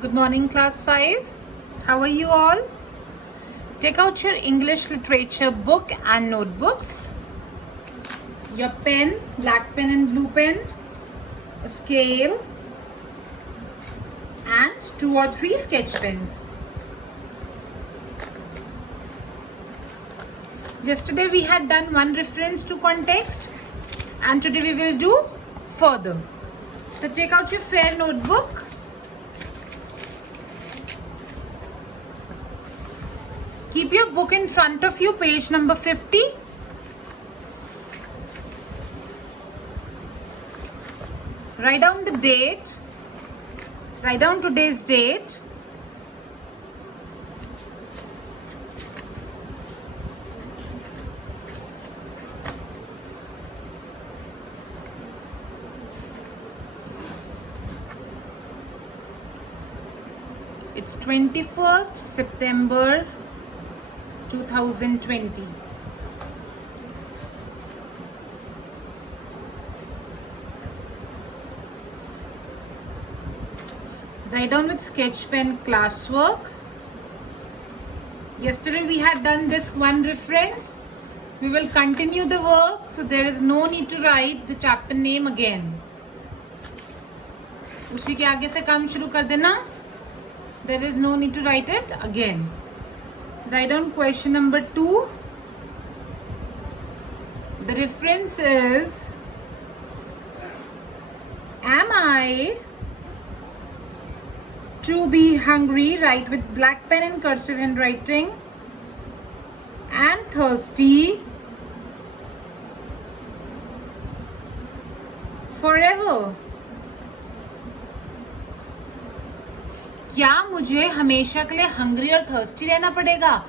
Good morning, class 5. How are you all? Take out your English literature book and notebooks, your pen, black pen and blue pen, a scale, and 2 or 3 sketch pens. Yesterday we had done one reference to context, and today we will do further. So take out your fair notebook. Keep your book in front of you, page number 50. Write down the date. Write down today's date. It's 21st September 2020. Write down with sketch pen classwork. Yesterday we had done this one reference. We will continue the work, so there is no need to write the chapter name again. उसी के आगे से काम शुरू कर देना. There is no need to write it again. Write down question number 2. The reference is, am I to be hungry, write with black pen and cursive handwriting, and thirsty forever? क्या मुझे हमेशा के लिए हंग्री और thirsty रहना पड़ेगा?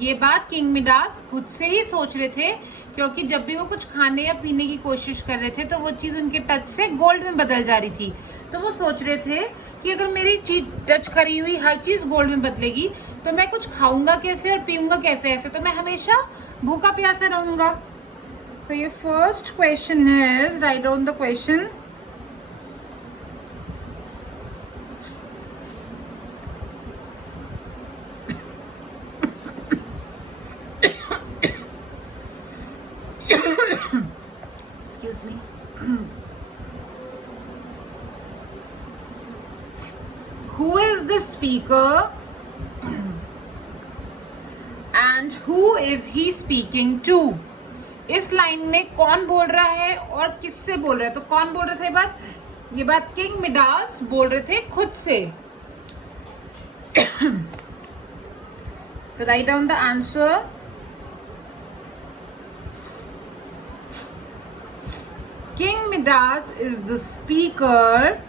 ये बात किंग मिडास खुद से ही सोच रहे थे, क्योंकि जब भी वो कुछ खाने या पीने की कोशिश कर रहे थे तो वो चीज़ उनके टच से गोल्ड में बदल जा रही थी. तो वो सोच रहे थे कि अगर मेरी चीज टच करी हुई हर चीज़ गोल्ड में बदलेगी तो मैं कुछ खाऊंगा कैसे और पीऊंगा कैसे? ऐसे तो मैं हमेशा भूखा प्यासा रहूंगा. तो ये first question is, write down the question. Excuse me. Who is the speaker and who is he speaking to? इस लाइन में कौन बोल रहा है और किससे बोल रहा है? तो कौन बोल रहे थे ये बात किंग मिडास बोल रहे थे खुद से. So write down the answer. King Midas is the speaker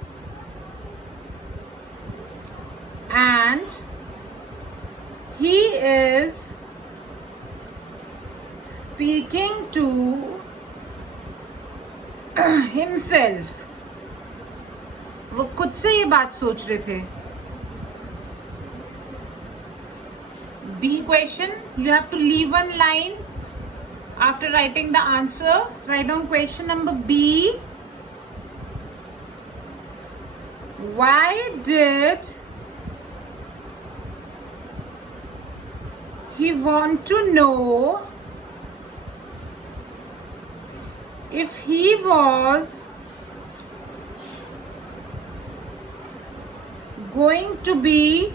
and he is speaking to himself. वो खुद से ये बात सोच रहे थे. B question, you have to leave one line after writing the answer. Write down question number B. Why did he want to know if he was going to be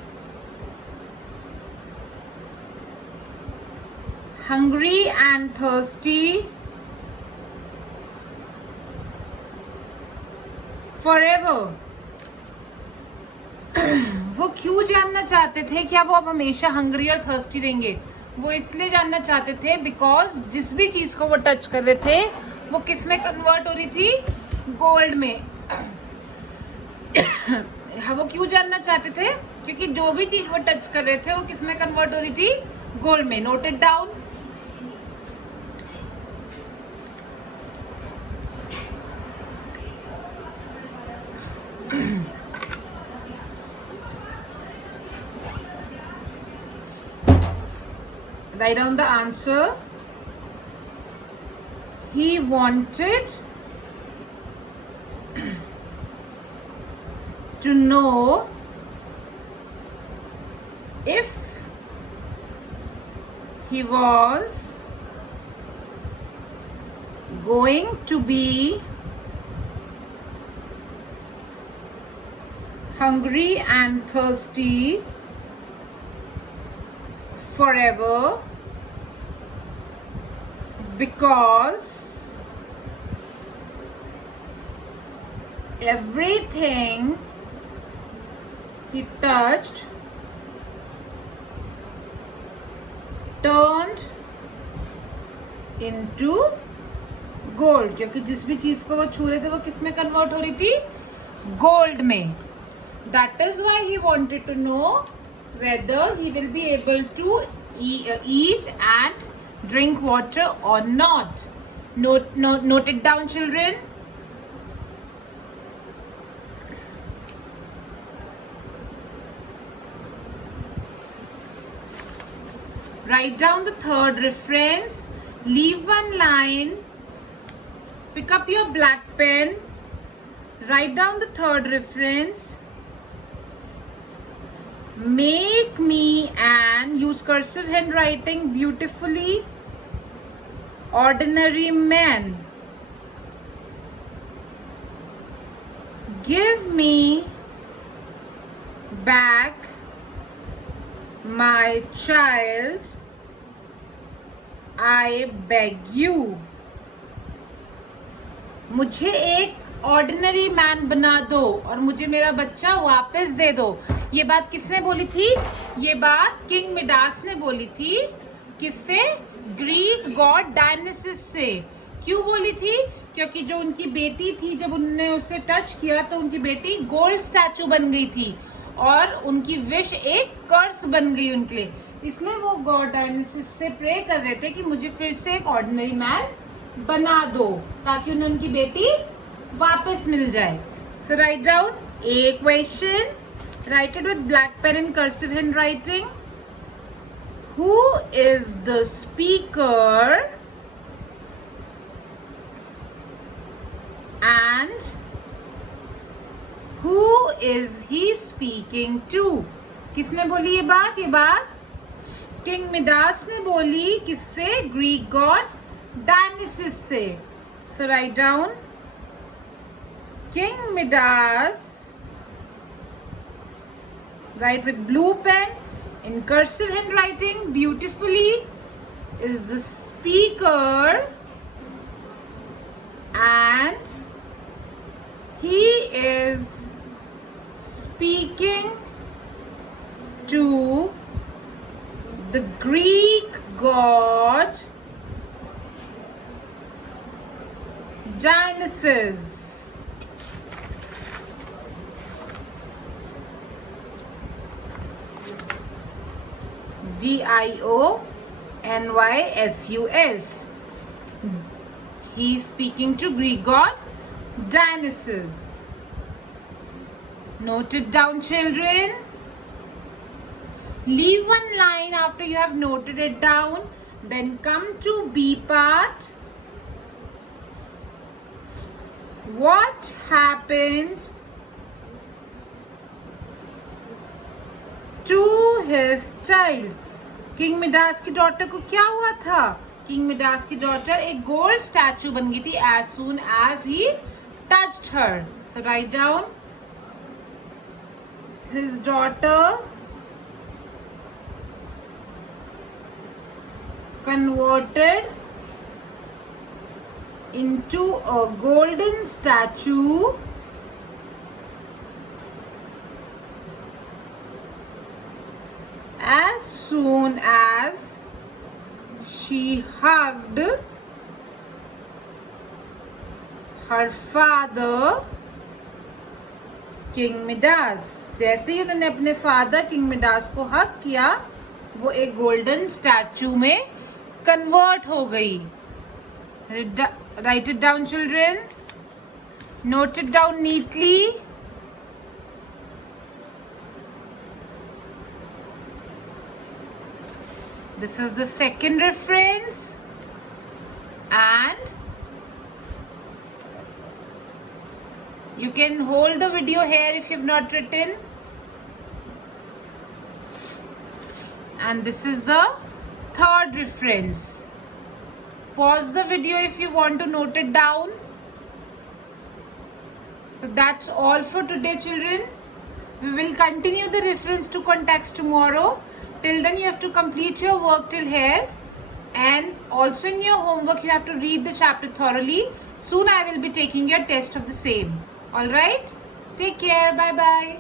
hungry and thirsty forever? वो क्यों जानना चाहते थे क्या वो अब हमेशा hungry और थर्स्टी रहेंगे? वो इसलिए जानना चाहते थे बिकॉज जिस भी चीज को वो टच कर रहे थे वो किस में कन्वर्ट हो रही थी? गोल्ड में. वो क्यों जानना चाहते थे? क्योंकि जो भी चीज वो टच कर रहे थे वो किस में कन्वर्ट हो रही थी? गोल्ड में. Note it down. Write down the answer. He wanted to know if he was going to be hungry and thirsty forever because everything he touched turned into gold, क्योंकि जिस भी चीज को वो छू रहे थे वो किस में कन्वर्ट हो रही थी? गोल्ड में. That is why he wanted to know whether he will be able to eat and drink water or not. Note it down, children. Write down the third reference. Leave one line. Pick up your black pen. Write down the third reference. Make me an, use cursive handwriting beautifully, ordinary man. Give me back my child, I beg you. मुझे एक ordinary man बना दो और मुझे मेरा बच्चा वापस दे दो. ये बात किसने बोली थी? ये बात किंग मिडास ने बोली थी. किससे? ग्रीक गॉड डायनिसिस से. क्यों बोली थी? क्योंकि जो उनकी बेटी थी, जब उन्होंने उसे टच किया तो उनकी बेटी गोल्ड स्टैचू बन गई थी और उनकी विश एक कर्स बन गई उनके लिए. इसलिए वो गॉड डायनिसिस से प्रे कर रहे थे कि मुझे फिर से एक ऑर्डिनरी मैन बना दो ताकि उन्हें उनकी बेटी वापस मिल जाए. So write down a question. Write it with black pen in cursive handwriting. Who is the speaker and who is he speaking to? किसने बोली ये बात? ये बात किंग मिडास ने बोली. किससे? ग्रीक गॉड डायनिसिस से. So write down King Midas. Write with blue pen in cursive handwriting beautifully. Is the speaker and he is speaking to the Greek god Dionysus. Dionysus. He is speaking to Greek god Dionysus. Note it down, children. Leave one line after you have noted it down. Then come to B part. What happened to his child? King Midas की daughter को क्या हुआ था? King Midas की daughter एक gold statue बन गई थी as soon as he touched her. So write down his daughter converted into a golden statue as soon as she hugged her father king Midas. जैसे ही उन्होंने अपने फादर किंग मिडास को हग किया वो एक गोल्डन स्टैचू में कन्वर्ट हो गई. Write it down, children. Note it down neatly. This is the second reference. And you can hold the video here if you have not written. and this is the third reference. Pause the video if you want to note it down. So that's all for today, children. We will continue the reference to context tomorrow. Till then, you have to complete your work till here. And also in your homework, you have to read the chapter thoroughly. Soon I will be taking your test of the same. Alright? Take care. Bye-bye.